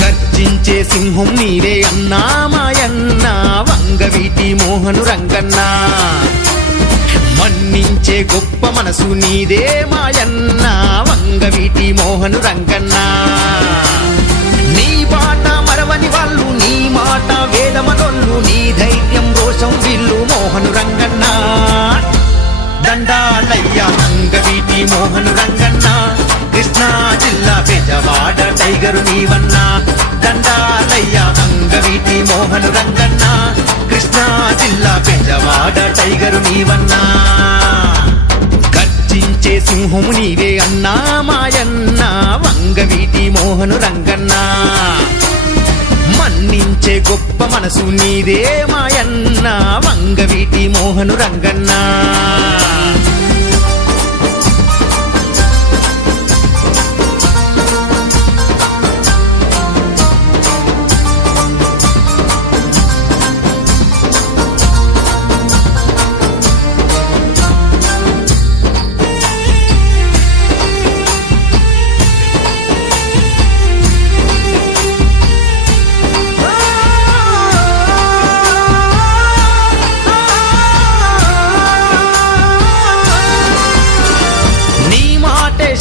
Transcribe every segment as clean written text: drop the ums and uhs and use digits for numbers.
గర్జించే సింహం నీరే అన్నా మాయన్న వంగవీటి మోహను రంగన్న మన్నించే గొప్ప మనసు నీదే మాయన్న వంగవీటి మోహను రంగన్న నీ బాట మరవని వాళ్ళు నీ మాట వేదమనొల్లు నీ ధైర్యం రోషం విల్లు మోహను రంగన్న దండాలయ్య వంగవీటి మోహను రంగన్న కృష్ణా జిల్లా బెజవాడ టైగరు నీవన్నా దండాలయ్య వంగవీటి మోహను రంగన్న కృష్ణా జిల్లా బెజవాడ టైగరు నీవన్నా గర్జించే సింహము నీవే అన్నా మాయన్న వంగవీటి మోహను రంగన్న మన్నించే గొప్ప మనసు నీదే మాయన్న వంగవీటి మోహను రంగన్న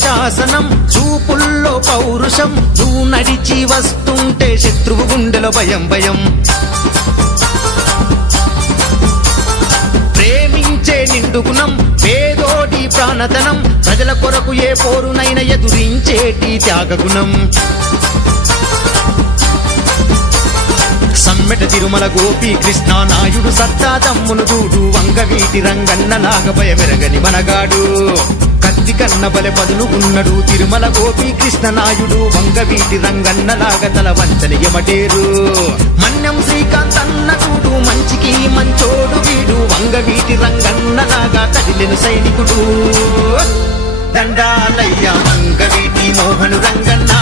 శాసనం చూపుల్లో పౌరుషం నువ్వు నడిచి వస్తుంటే శత్రువు గుండెలో భయం భయం ప్రేమించే నిండుగుణం పేదోడి ప్రాణతనం ప్రజల కొరకు ఏ పోరునైనా ఎదురించేటి త్యాగగుణం సమ్మెట తిరుమల గోపి కృష్ణ నాయుడు సత్తా తమ్మును చూడు వంగవీటి రంగన్న నాగభయమెరగని మనగాడు కత్తి కన్న బలె పదులు ఉన్నడు తిరుమల గోపి కృష్ణ నాయుడు వంగవీటి రంగన్న లాగా తల వంచని యమటేరు మన్యం శ్రీకాంత్ అన్న చూడు మంచికి మంచోడు వీడు వంగవీటి రంగన్న లాగా కదిలెను సైనికుడు దండాలయ్య వంగవీటి మోహను రంగన్న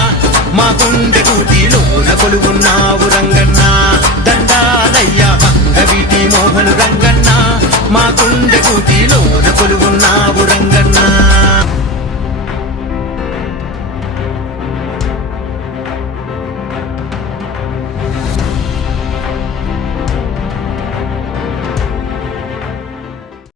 మా గుండె గూటిలోన కొలువున్నావు రంగన్న దండాలయ్య వంగవీటి మోహను రంగన్న మా గుండె గూటిలోన కొలువున్నావు రంగన్న